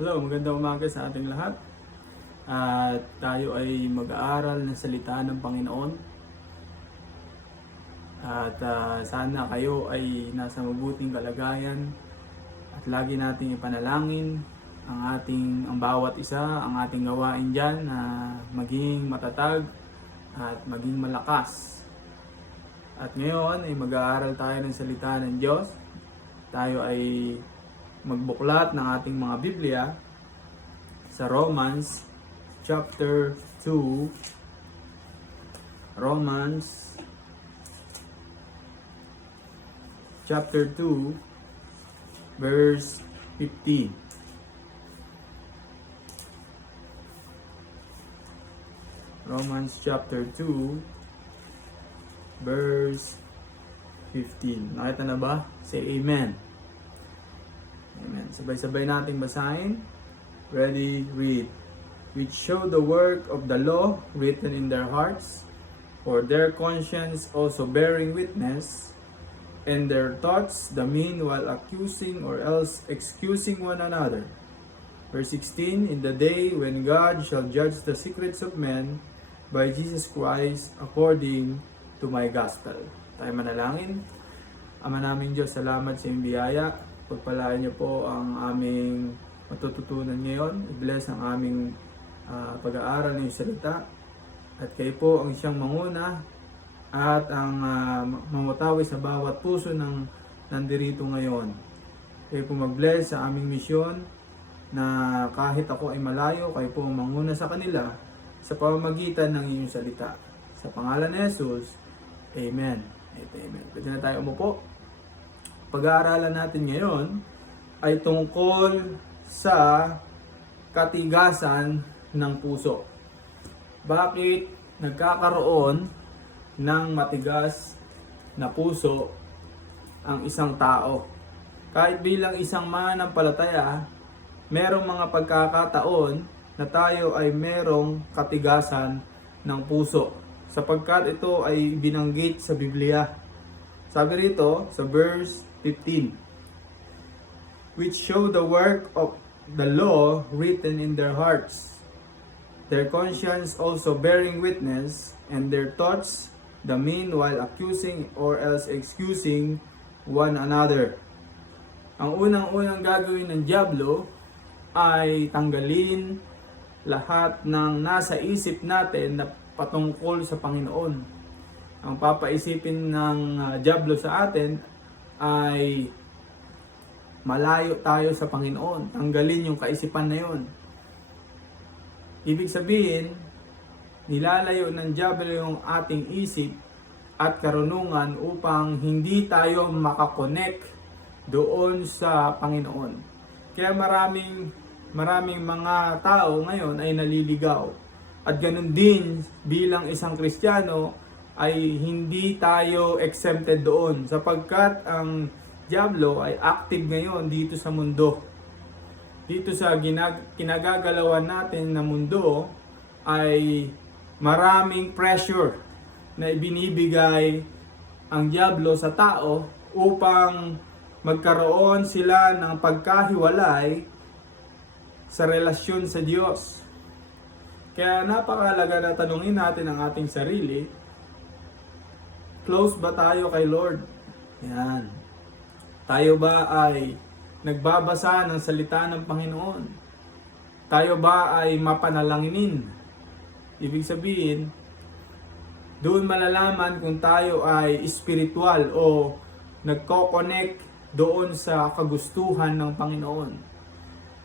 Hello, magandang umaga sa ating lahat. At tayo ay mag-aaral ng salita ng Panginoon. At sana kayo ay nasa mabuting kalagayan at lagi nating ipanalangin ang bawat isa, ang ating gawain diyan na maging matatag at maging malakas. At ngayon ay mag-aaral tayo ng salita ng Diyos. Tayo ay magbuklat ng ating mga Biblia sa Romans chapter 2. Romans chapter 2 verse 15. Romans chapter 2 verse 15. Nakita na ba? Say amen. Amen. Sabay-sabay nating basahin. Ready, read. Which show the work of the law written in their hearts, for their conscience also bearing witness, and their thoughts the meanwhile accusing or else excusing one another. Verse 16, in the day when God shall judge the secrets of men by Jesus Christ according to my gospel. Tayo manalangin. Ama naming Diyos, salamat sa iyong biyaya. Pagpalaan niyo po ang aming matututunan ngayon. I-bless ang aming pag-aaral ng salita. At kayo po ang siyang manguna at ang mamutawi sa bawat puso ng nandirito ngayon. Kayo po mag-bless sa aming misyon na kahit ako ay malayo, kayo po ang manguna sa kanila sa pamamagitan ng inyong salita. Sa pangalan ni Jesus, Amen. Amen. Pwede na tayo umupo. Pag-aaralan natin ngayon ay tungkol sa katigasan ng puso. Bakit nagkakaroon ng matigas na puso ang isang tao? Kahit bilang isang mananampalataya, merong mga pagkakataon na tayo ay merong katigasan ng puso, sapagkat ito ay binanggit sa Biblia. Sabi rito sa verse 15, which show the work of the law written in their hearts, their conscience also bearing witness, and their thoughts the meanwhile accusing or else excusing one another. Ang unang-unang gagawin ng dyablo ay tanggalin lahat ng nasa isip natin na patungkol sa Panginoon. Ang papaisipin ng dyablo sa atin ay malayo tayo sa Panginoon. Tanggalin yung kaisipan na yun. Ibig sabihin, nilalayo ng dyablo yung ating isip at karunungan upang hindi tayo makakonect doon sa Panginoon. Kaya maraming mga tao ngayon ay naliligaw. At ganun din bilang isang Kristiyano ay hindi tayo exempted doon, sapagkat ang dyablo ay active ngayon dito sa mundo. Dito sa kinagagalawan natin na mundo ay maraming pressure na ibinibigay ang dyablo sa tao upang magkaroon sila ng pagkahiwalay sa relasyon sa Diyos. Kaya napakahalaga na tanungin natin ang ating sarili, close ba tayo kay Lord? Yan. Tayo ba ay nagbabasa ng salita ng Panginoon? Tayo ba ay mapanalanginin? Ibig sabihin, doon malalaman kung tayo ay spiritual o nagko-connect doon sa kagustuhan ng Panginoon.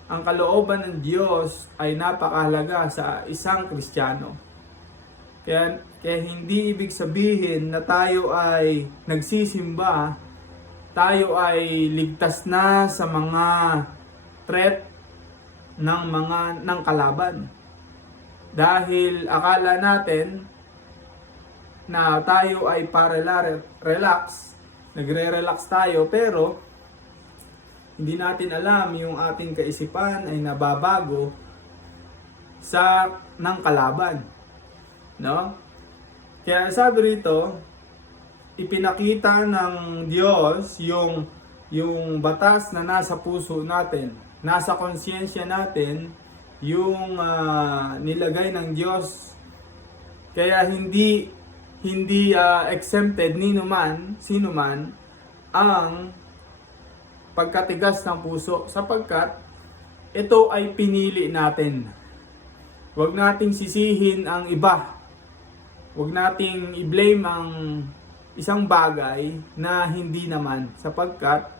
Ang kalooban ng Diyos ay napakahalaga sa isang Kristiyano. Kaya hindi ibig sabihin na tayo ay nagsisimba, tayo ay ligtas na sa mga threat ng kalaban. Dahil akala natin na tayo ay relax, nagre-relax tayo, pero hindi natin alam yung ating kaisipan ay nababago ng kalaban. No? Kaya sabi rito, ipinakita ng Diyos yung batas na nasa puso natin nasa konsyensya natin yung nilagay ng Diyos. Kaya hindi exempted sino man ang pagkatigas ng puso, sapagkat ito ay pinili natin. Huwag nating sisihin ang iba. Huwag nating i-blame ang isang bagay na hindi naman, sapagkat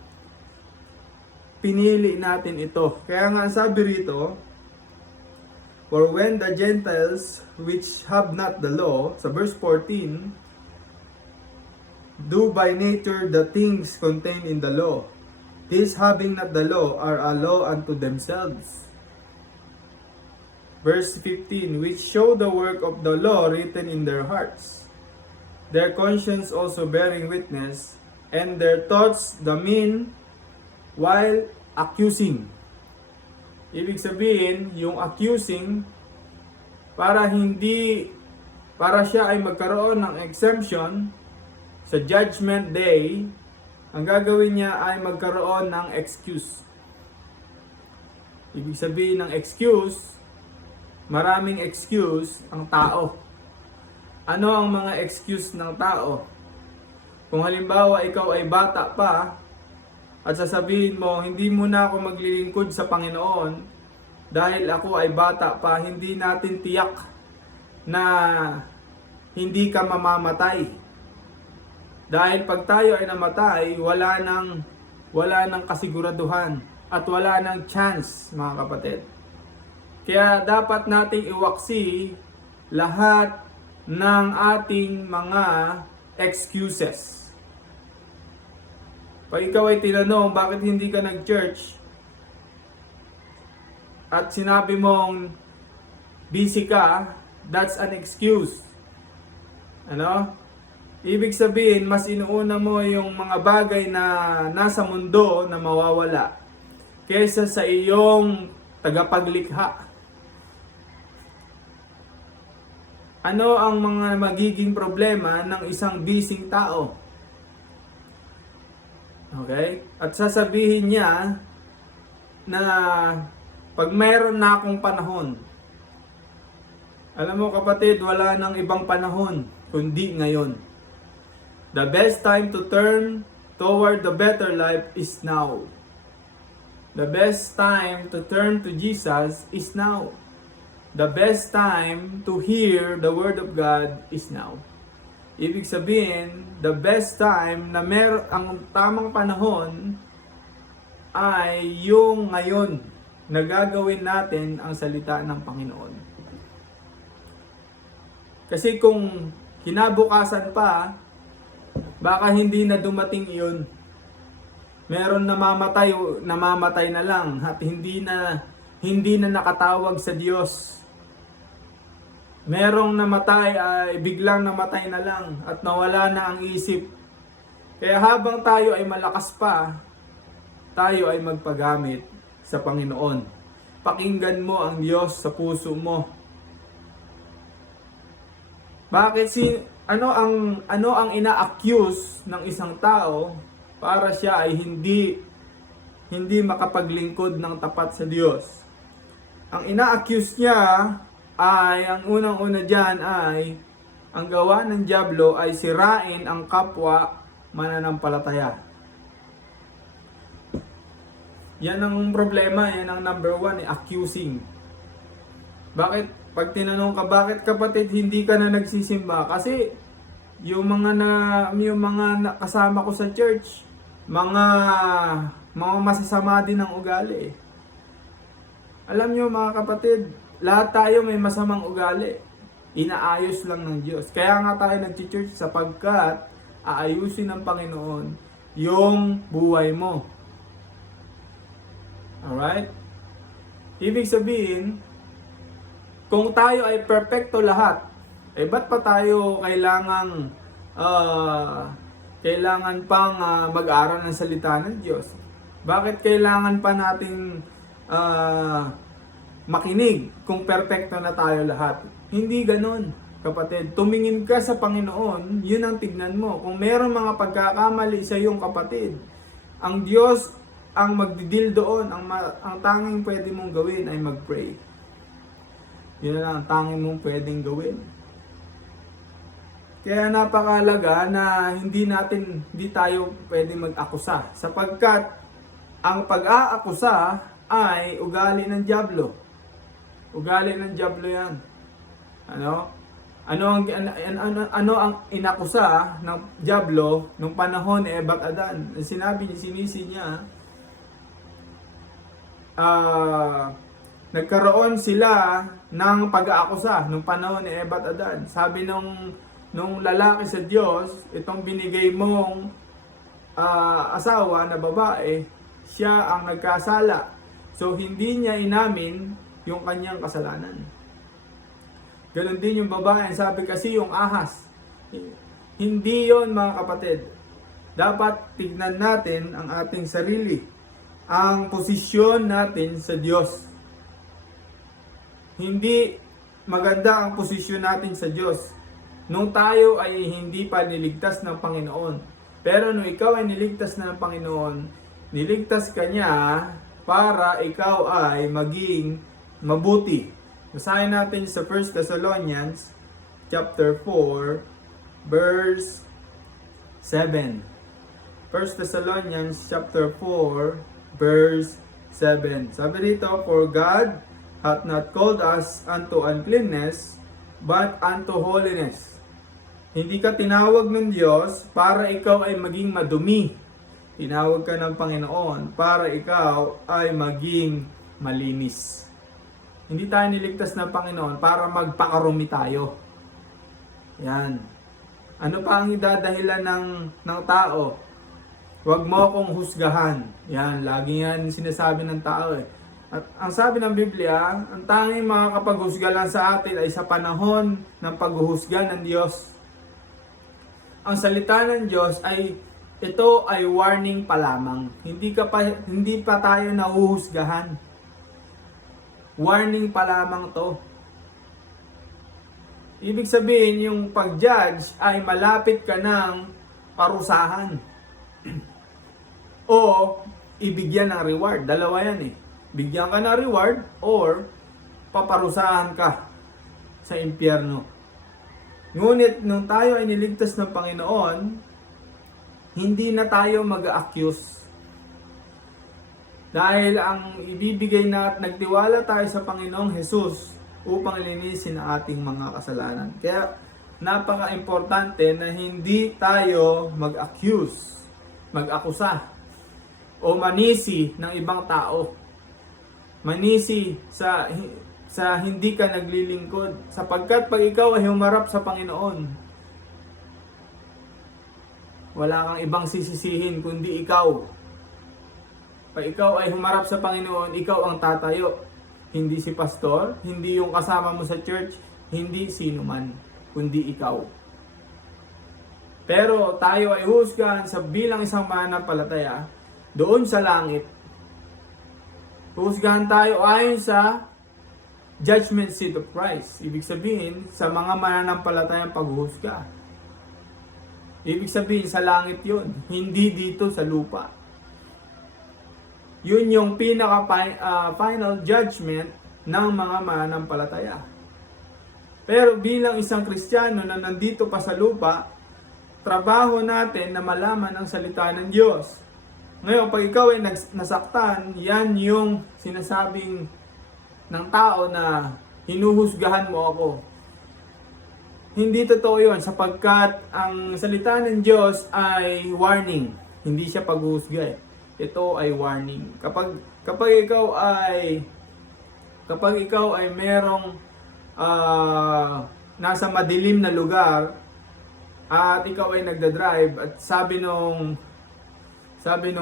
pinili natin ito. Kaya nga sabi rito, for when the Gentiles which have not the law, sa verse 14, do by nature the things contained in the law, these having not the law are a law unto themselves. Verse 15, which show the work of the law written in their hearts, their conscience also bearing witness, and their thoughts the mean while accusing. Ibig sabihin, yung accusing, para siya ay magkaroon ng exemption sa judgment day, ang gagawin niya ay magkaroon ng excuse. Ibig sabihin ng excuse, maraming excuse ang tao. Ano ang mga excuse ng tao? Kung halimbawa ikaw ay bata pa at sasabihin mo, hindi mo na ako maglilingkod sa Panginoon dahil ako ay bata pa, hindi natin tiyak na hindi ka mamamatay. Dahil pag tayo ay namatay, wala nang kasiguraduhan at wala nang chance, mga kapatid. Kaya dapat nating iwaksi lahat ng ating mga excuses. Pag ikaw ay tinanong bakit hindi ka nag-church at sinabi mong busy ka, that's an excuse. Ano? Ibig sabihin, mas inuuna mo yung mga bagay na nasa mundo na mawawala kaysa sa iyong tagapaglikha. Ano ang mga magiging problema ng isang busy tao? Okay? At sasabihin niya na pag mayroon na akong panahon, alam mo kapatid, wala nang ibang panahon kundi ngayon. The best time to turn toward the better life is now. The best time to turn to Jesus is now. The best time to hear the Word of God is now. Ibig sabihin, the best time na ang tamang panahon ay yung ngayon na gagawin natin ang salita ng Panginoon. Kasi kung kinabukasan pa, baka hindi na dumating iyon. Meron namamatay na lang at hindi na nakatawag sa Diyos. Merong namatay ay biglang namatay na lang at nawala na ang isip. Kaya habang tayo ay malakas pa, tayo ay magpagamit sa Panginoon. Pakinggan mo ang Diyos sa puso mo. Bakit ano ang ina-accuse ng isang tao para siya ay hindi makapaglingkod ng tapat sa Diyos? Ang ina-accuse niya ay, ang unang-una dyan ay, ang gawa ng dyablo ay sirain ang kapwa mananampalataya. Yan ang problema, yan ang number one, accusing. Bakit? Pag tinanong ka, bakit kapatid hindi ka na nagsisimba? Kasi yung mga kasama ko sa church, mga masasama din ang ugali. Alam nyo mga kapatid, lahat tayo may masamang ugali. Inaayos lang ng Diyos. Kaya nga tayo nag-church sapagkat aayusin ng Panginoon yung buhay mo. Alright? Ibig sabihin, kung tayo ay perfecto lahat, ba't pa tayo kailangan pang mag-aral ng salita ng Diyos? Bakit kailangan pa natin makinig kung perfecto na tayo lahat? Hindi ganun, kapatid. Tumingin ka sa Panginoon, yun ang tignan mo. Kung meron mga pagkakamali sa iyong kapatid, ang Diyos ang magdidil doon, ang tanging pwede mong gawin ay mag-pray. Yun lang ang tanging mong pwedeng gawin. Kaya napakahalaga na hindi tayo pwedeng mag-akusa. Sapagkat ang pag-aakusa ay ugali ng dyablo. Ugali ng dyablo yan. Ano ang inakusa ng dyablo nung panahon ni Eva at Adan? Sinabi niya, sinisi niya, nagkaroon sila ng pag-aakusa nung panahon ni Eva at Adan. Sabi nung lalaki sa Diyos, itong binigay mong asawa na babae, siya ang nagkasala. So hindi niya inamin yung kanyang kasalanan. Ganon din yung babae. Sabi kasi yung ahas. Hindi yon mga kapatid. Dapat tignan natin ang ating sarili. Ang posisyon natin sa Diyos. Hindi maganda ang posisyon natin sa Diyos nung tayo ay hindi pa niligtas ng Panginoon. Pero nung ikaw ay niligtas na ng Panginoon, niligtas ka niya para ikaw ay maging mabuti. Basahin natin sa 1 Thessalonians chapter 4 verse 7. 1 Thessalonians chapter 4 verse 7. Sabi dito, "For God hath not called us unto uncleanness, but unto holiness." Hindi ka tinawag ng Diyos para ikaw ay maging madumi. Tinawag ka ng Panginoon para ikaw ay maging malinis. Hindi tayo niligtas ng Panginoon para magpakarumi tayo. Yan. Ano pa ang idadahilan ng tao? Huwag mo akong husgahan. Yan, lagi yan sinasabi ng tao eh. At ang sabi ng Biblia, ang tanging makakapaghusga lang sa atin ay sa panahon ng paghuhusga ng Diyos. Ang salita ng Diyos ay ito ay warning pa lamang. Hindi pa tayo nahuhusgahan. Warning pa lamang to. Ibig sabihin, yung pag-judge ay malapit ka ng parusahan. O ibigyan ng reward. Dalawa yan eh. Bigyan ka ng reward or paparusahan ka sa impyerno. Ngunit nung tayo ay niligtas ng Panginoon, hindi na tayo mag-accuse. Dahil ang ibibigay na nagtiwala tayo sa Panginoong Jesus upang linisin ang ating mga kasalanan. Kaya napaka-importante na hindi tayo mag-accuse, mag-akusa, o manisi ng ibang tao. Manisi sa hindi ka naglilingkod. Sapagkat pag ikaw ay humarap sa Panginoon, wala kang ibang sisisihin kundi ikaw. Pag ikaw ay humarap sa Panginoon, ikaw ang tatayo. Hindi si pastor, hindi yung kasama mo sa church, hindi sino man, kundi ikaw. Pero tayo ay husgahan sa bilang isang mananampalataya doon sa langit. Husgahan tayo ayon sa judgment seat of Christ. Ibig sabihin, sa mga mananampalatayang paghuhusga. Ibig sabihin, sa langit yun, hindi dito sa lupa. Yun yung final judgment ng mga mananampalataya. Pero bilang isang Kristiyano na nandito pa sa lupa, trabaho natin na malaman ang salita ng Diyos. Ngayon, pag ikaw ay nasaktan, yan yung sinasabing ng tao na hinuhusgahan mo ako. Hindi totoo yun sapagkat ang salita ng Diyos ay warning. Hindi siya paghuhusga eh. Ito ay warning. Kapag ikaw ay merong nasa madilim na lugar at ikaw ay nagda-drive at sabi nung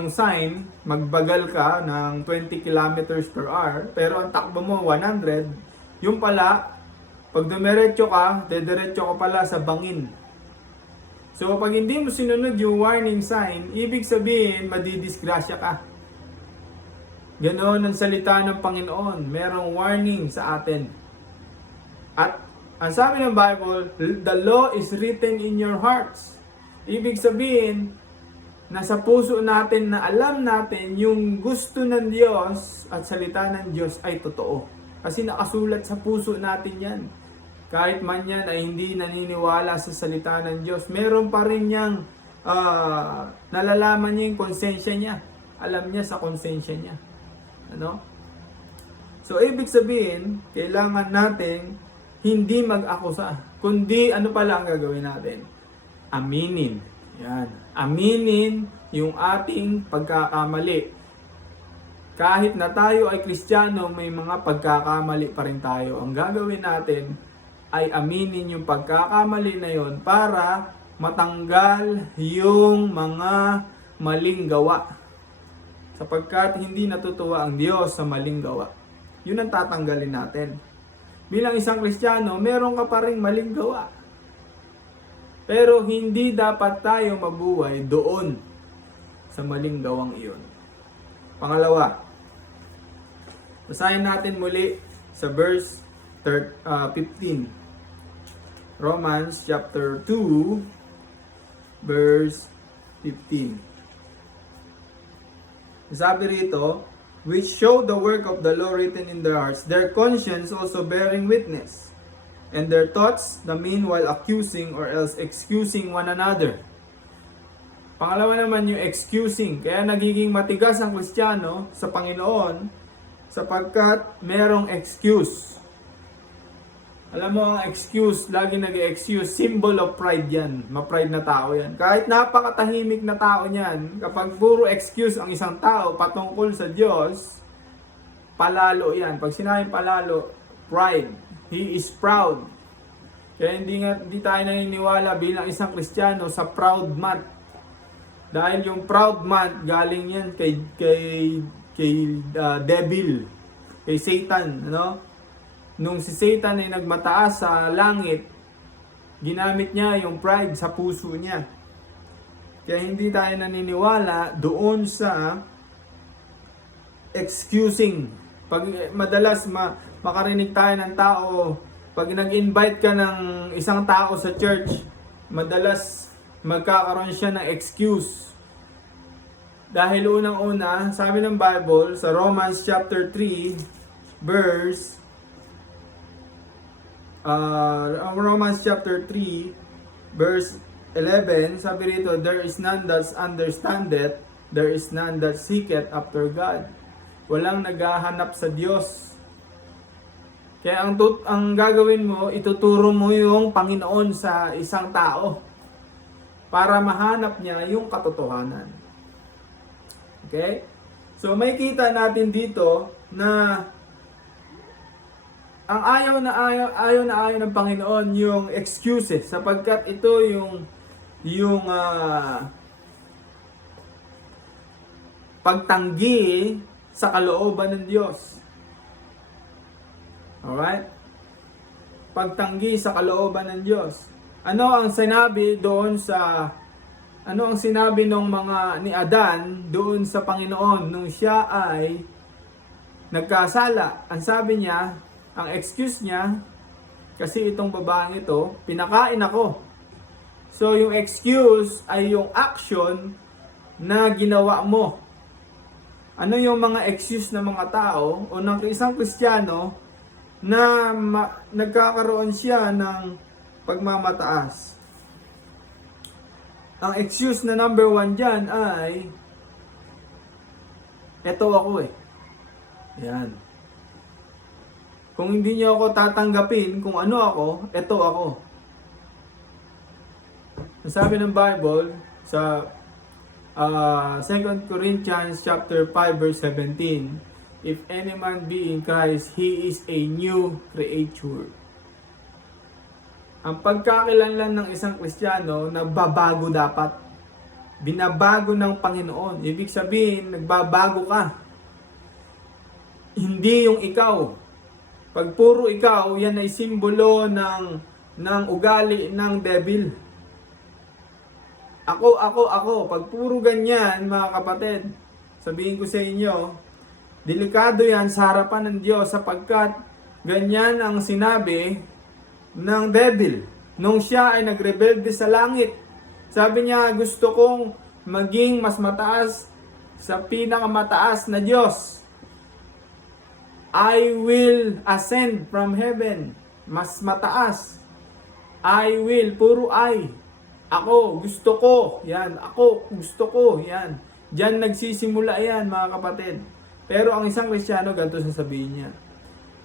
sign, magbagal ka ng 20 kilometers per hour pero ang takbo mo 100, yung pala pag dumiretso ka, dediretso ka pala sa bangin. So, pag hindi mo sinunod yung warning sign, ibig sabihin, madidisgrasya ka. Ganoon ang salita ng Panginoon. Merong warning sa atin. At, ang sabi ng Bible, the law is written in your hearts. Ibig sabihin, nasa puso natin na alam natin yung gusto ng Diyos at salita ng Diyos ay totoo. Kasi nakasulat sa puso natin yan. Kahit man yan ay hindi naniniwala sa salita ng Diyos, meron pa rin niyang nalalaman niya yung konsensya niya. Alam niya sa konsensya niya. Ano? So, ibig sabihin, kailangan natin hindi mag-akusa. Kundi, ano pala ang gagawin natin? Aminin. Yan. Aminin yung ating pagkakamali. Kahit na tayo ay Kristiyano, may mga pagkakamali pa rin tayo. Ang gagawin natin ay aminin yung pagkakamali na yon para matanggal yung mga maling gawa. Sapagkat hindi natutuwa ang Diyos sa maling gawa. Yun ang tatanggalin natin. Bilang isang Kristiyano, meron ka pa rin maling gawa. Pero hindi dapat tayo mabuhay doon sa maling gawang iyon. Pangalawa, basahin natin muli sa verse 15. Romans chapter 2, verse 15. Sabi rito, which show the work of the law written in their hearts, their conscience also bearing witness, and their thoughts the meanwhile accusing or else excusing one another. Pangalawa naman yung excusing. Kaya nagiging matigas ang Kristiyano sa Panginoon sapagkat merong excuse. Alam mo, ang excuse, lagi nag-excuse, symbol of pride yan. Ma-pride na tao yan. Kahit napakatahimik na tao niyan, kapag puro excuse ang isang tao patungkol sa Diyos, palalo yan. Pag sinabing palalo, pride. He is proud. Kaya hindi tayo naniniwala bilang isang Kristiyano sa proud month. Dahil yung proud month, galing yan kay devil, kay Satan, ano? Nung si Satan ay nagmataas sa langit, ginamit niya yung pride sa puso niya. Kaya hindi tayo naniniwala doon sa excusing. Pag madalas makarinig tayo ng tao, pag nag-invite ka ng isang tao sa church, madalas magkakaroon siya ng excuse. Dahil unang-una, sabi ng Bible sa Romans chapter 3, verse Romans chapter 3 verse 11, sabi rito, there is none that understandeth, there is none that seeketh after God. Walang naghahanap sa Diyos. Kaya ang gagawin mo, ituturo mo yung Panginoon sa isang tao para mahanap niya yung katotohanan. Okay? So may kita natin dito na ang ayaw ng Panginoon yung excuses sapagkat ito yung pagtanggi sa kalooban ng Diyos. Alright? Pagtanggi sa kalooban ng Diyos. Ano ang sinabi ng mga ni Adan doon sa Panginoon nung siya ay nagkasala? Ang sabi niya, ang excuse niya, kasi itong babaeng ito, pinakain ako. So, yung excuse ay yung action na ginawa mo. Ano yung mga excuse ng mga tao o ng isang Kristiyano na nagkakaroon siya ng pagmamataas? Ang excuse na number 1 dyan ay, eto ako eh. Yan. Kung hindi niyo ako tatanggapin kung ano ako, eto ako. Sabi ng Bible sa 2 Corinthians chapter 5 verse 17, if any man be in Christ, he is a new creature. Ang pagkakilanlan ng isang Kristiyano, nagbabago dapat. Binabago ng Panginoon. Ibig sabihin, nagbabago ka. Hindi yung ikaw. Pag puro ikaw, yan ay simbolo ng ugali ng devil. Ako. Pag puro ganyan, mga kapatid, sabihin ko sa inyo, delikado yan sa harapan ng Diyos sapagkat ganyan ang sinabi ng devil nung siya ay nagrebelde sa langit. Sabi niya, gusto kong maging mas mataas sa pinakamataas na Diyos. I will ascend from heaven. Mas mataas. I will, puro I. Ako, gusto ko. Yan, ako, gusto ko. Yan. Diyan nagsisimula yan, mga kapatid. Pero ang isang Kristiyano, ganito sasabihin niya.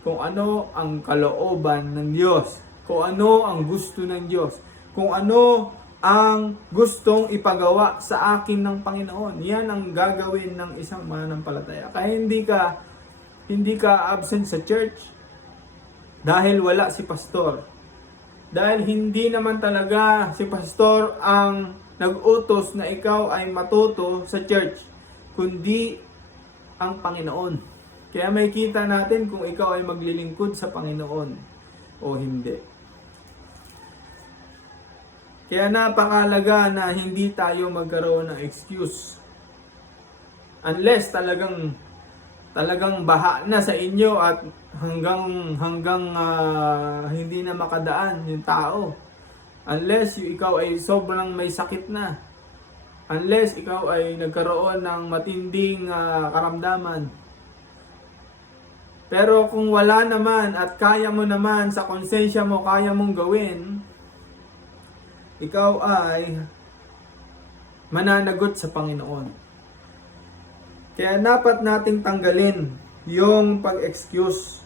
Kung ano ang kalooban ng Diyos. Kung ano ang gusto ng Diyos. Kung ano ang gustong ipagawa sa akin ng Panginoon. Yan ang gagawin ng isang mananampalataya. Kaya hindi ka absent sa church dahil wala si pastor. Dahil hindi naman talaga si pastor ang nag-utos na ikaw ay matuto sa church, kundi ang Panginoon. Kaya may kita natin kung ikaw ay maglilingkod sa Panginoon o hindi. Kaya napakalaga na hindi tayo magkaroon ng excuse. Unless talagang baha na sa inyo at hanggang hindi na makadaan yung tao. Unless ikaw ay sobrang may sakit na. Unless ikaw ay nagkaroon ng matinding karamdaman. Pero kung wala naman at kaya mo naman sa konsensya mo, kaya mong gawin, ikaw ay mananagot sa Panginoon. Kaya dapat nating tanggalin yung pag-excuse.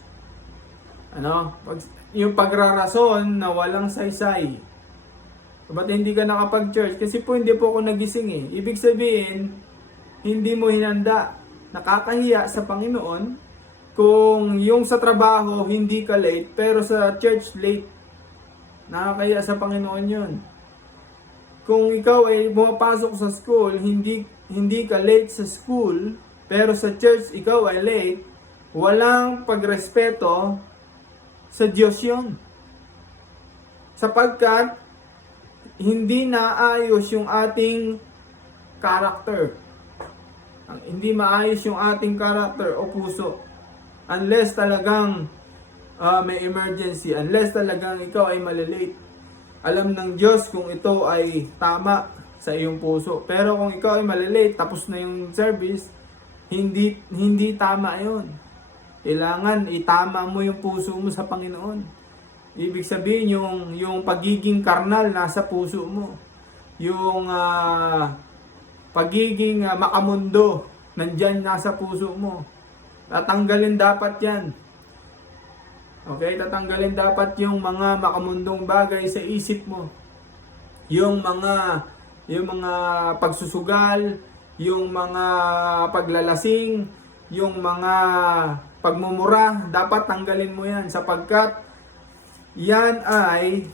Yung pagrarason na walang saysay. Ba't hindi ka nakapag-church? Kasi po hindi po ako nagising eh. Ibig sabihin, hindi mo hinanda. Nakakahiya sa Panginoon kung yung sa trabaho hindi ka late, pero sa church late. Nakakahiya sa Panginoon yun. Kung ikaw ay pumapasok sa school, hindi ka late sa school, pero sa church ikaw ay late, walang pagrespeto sa Diyos yun. Sapagkat hindi naayos yung ating character. Hindi maayos yung ating character o puso. Unless talagang may emergency. Unless talagang ikaw ay malilate. Alam ng Diyos kung ito ay tama sa iyong puso. Pero kung ikaw ay malilate, tapos na yung service, hindi tama yun. Kailangan itama mo yung puso mo sa Panginoon. Ibig sabihin yung pagiging karnal nasa puso mo. Yung pagiging makamundo nandyan nasa puso mo. Tatanggalin dapat yan. Okay, tatanggalin dapat yung mga makamundong bagay sa isip mo. Yung mga pagsusugal, yung mga paglalasing, yung mga pagmumura, dapat tanggalin mo yan sapagkat yan ay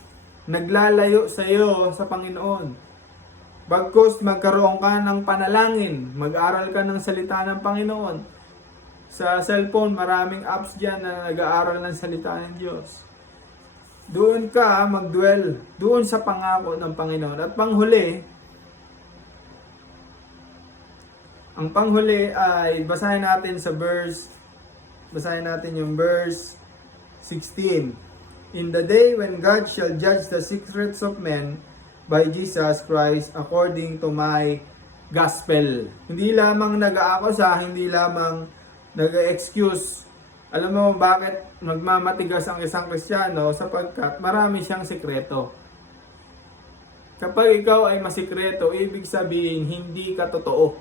naglalayo sa iyo sa Panginoon. Bagkus magkaroon ka ng panalangin, mag-aral ka ng salita ng Panginoon. Sa cellphone, maraming apps dyan na nag-aaral ng salita ng Diyos. Doon ka mag-dwell, doon sa pangako ng Panginoon. At panghuli, ang panghuli ay basahin natin yung verse 16. In the day when God shall judge the secrets of men by Jesus Christ according to my gospel. Hindi lamang nag-aakusa, hindi lamang nag-excuse. Alam mo bakit magmamatigas ang isang Kristiyano? Sapagkat marami siyang sikreto. Kapag ikaw ay masikreto, ibig sabihin hindi ka totoo.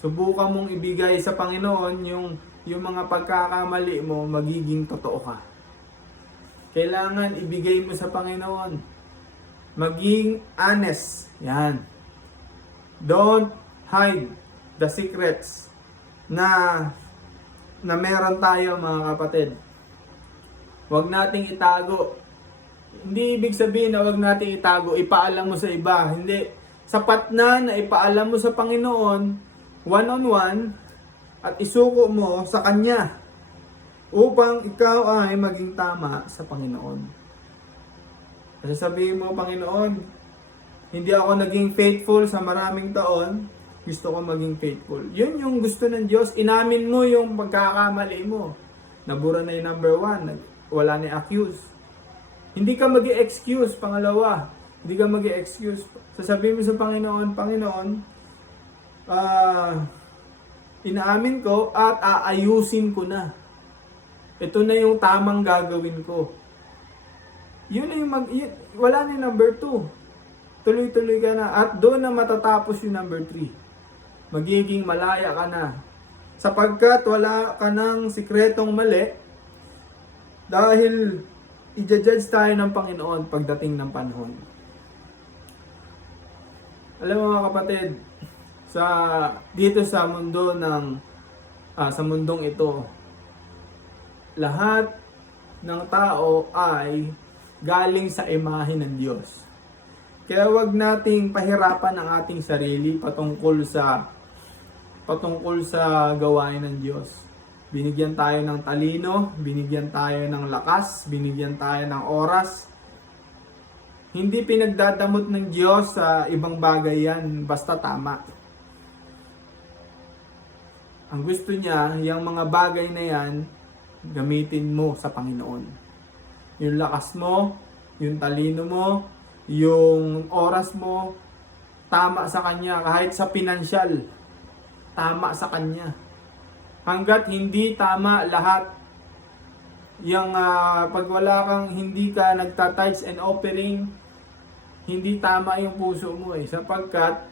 Subukan mong ibigay sa Panginoon yung mga pagkakamali mo, magiging totoo ka. Kailangan ibigay mo sa Panginoon. Maging honest. Yan. Don't hide the secrets na meron tayo, mga kapatid. Huwag nating itago. Hindi ibig sabihin na huwag nating itago, ipaalam mo sa iba. Hindi. Sapat na ipaalam mo sa Panginoon, one-on-one, at isuko mo sa Kanya upang ikaw ay maging tama sa Panginoon. Kasi sabihin mo, Panginoon, hindi ako naging faithful sa maraming taon, gusto ko maging faithful. Yun yung gusto ng Diyos. Inamin mo yung pagkakamali mo. Nabura na yung number 1, wala na accuse. Hindi ka mag-excuse, pangalawa. Hindi ka mag-excuse. Sasabihin mo sa Panginoon, Panginoon, inaamin ko at aayusin ko na. Ito na yung tamang gagawin ko. Yun na yung wala na yung number 2. Tuloy-tuloy ka na. At doon na matatapos yung number 3. Magiging malaya ka na. Sapagkat wala ka ng sikretong mali, dahil i-judge tayo ng Panginoon pagdating ng panahon. Alam mo mga kapatid, dito sa mundo sa mundong ito, lahat ng tao ay galing sa imahe ng Diyos. Kaya wag nating pahirapan ang ating sarili patungkol sa gawain ng Diyos. Binigyan tayo ng talino, binigyan tayo ng lakas, binigyan tayo ng oras. Hindi pinagdadamot ng Diyos sa ibang bagay yan, basta tama. Ang gusto niya, yung mga bagay na yan, gamitin mo sa Panginoon. Yung lakas mo, yung talino mo, yung oras mo, tama sa Kanya. Kahit sa pinansyal, tama sa Kanya. Hanggat hindi tama lahat, yung pag wala kang, hindi ka nagta-tithes and offering, hindi tama yung puso mo sapagkat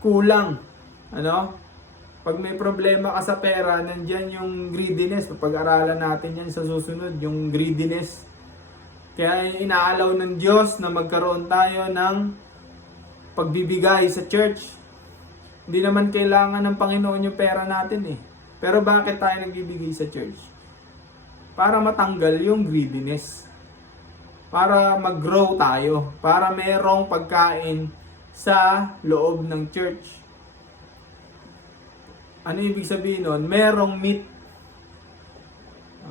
kulang. Pag may problema ka sa pera, nandyan yung greediness. Pag-aralan natin yan sa susunod, yung greediness. Kaya inaalaw ng Diyos na magkaroon tayo ng pagbibigay sa church. Hindi naman kailangan ng Panginoon yung pera natin Pero bakit tayo nagbibigay sa church? Para matanggal yung greediness. Para mag-grow tayo. Para merong pagkain sa loob ng church. Ano ibig sabihin nun? Merong meat.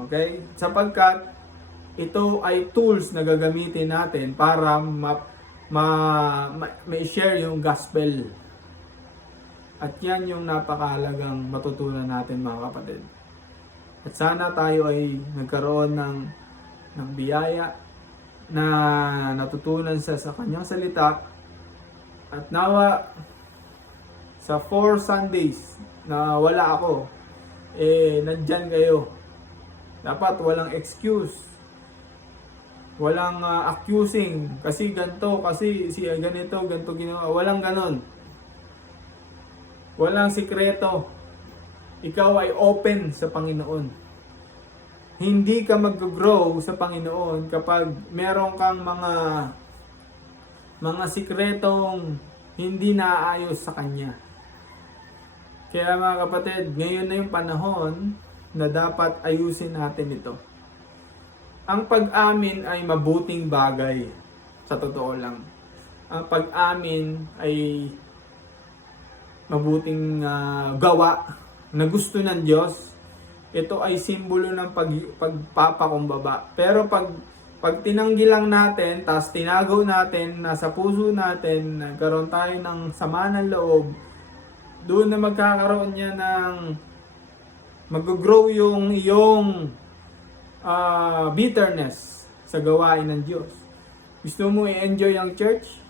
Okay? Sapagkat ito ay tools na gagamitin natin para ma-share yung gospel. At yan yung napakahalagang matutunan natin mga kapatid. At sana tayo ay nagkaroon ng biyaya na natutunan sa kanyang salita. At nawa sa 4 Sundays na wala ako, nandyan kayo. Dapat walang excuse. Walang accusing. Kasi ganito, kasi siya ganito, ganito ginawa. Walang ganon. Walang sikreto. Ikaw ay open sa Panginoon. Hindi ka mag-grow sa Panginoon kapag meron kang mga sikretong hindi naaayos sa Kanya. Kaya mga kapatid, ngayon na yung panahon na dapat ayusin natin ito. Ang pag-amin ay mabuting bagay, sa totoo lang. Ang pag-amin ay mabuting gawa na gusto ng Diyos. Ito ay simbolo ng pagpapakumbaba. Pero pag tinanggi lang natin, tas tinago natin, nasa puso natin, nagkaroon tayo ng sama ng loob, doon na magkakaroon niya ng mag-grow yung iyong bitterness sa gawain ng Diyos. Gusto mo i-enjoy ang church?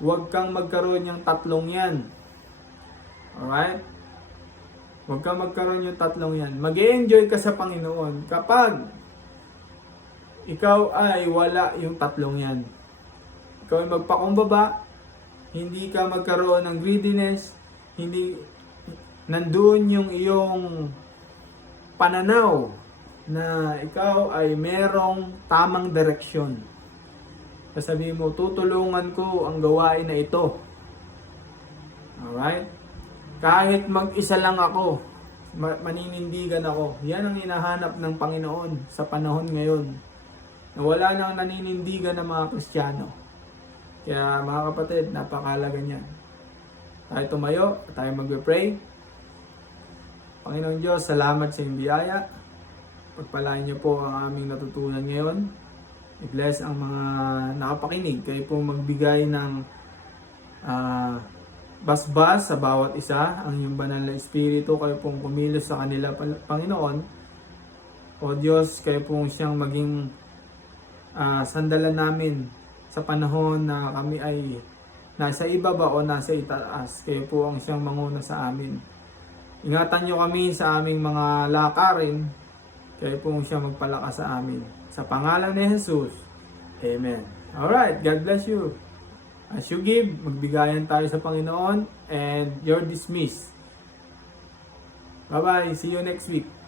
Huwag kang magkaroon yung tatlong yan. Alright? Huwag kang magkaroon yung tatlong yan. Mag-enjoy ka sa Panginoon kapag ikaw ay wala yung tatlong yan. Ikaw ay magpakumbaba, hindi ka magkaroon ng greediness, hindi nandoon yung iyong pananaw na ikaw ay merong tamang direksyon. Sasabihin mo, tutulungan ko ang gawain na ito. Alright? Kahit mag-isa lang ako, maninindigan ako. Yan ang hinahanap ng Panginoon sa panahon ngayon. Na wala nang naninindigan ng mga Kristiyano. Kaya mga kapatid, napakahalaga niyan. Tayo tumayo, tayo magpe-pray. Panginoon Diyos, salamat sa iyong biyaya. Pagpalain niyo po ang aming natutunan ngayon. I-bless ang mga nakapakinig. Kayo po magbigay ng basbas sa bawat isa. Ang iyong banal na espiritu, kayo pong kumilos sa kanila, Panginoon. O Diyos, kayo pong siyang maging sandalan namin sa panahon na kami ay nasa ibaba o nasa itaas. Kayo po ang siyang manguna sa amin. Ingatan nyo kami sa aming mga lakarin. Kayo po ang siyang magpalakas sa amin. Sa pangalan ni Jesus. Amen. Alright, God bless you. As you give, magbigayan tayo sa Panginoon and you're dismissed. Bye-bye. See you next week.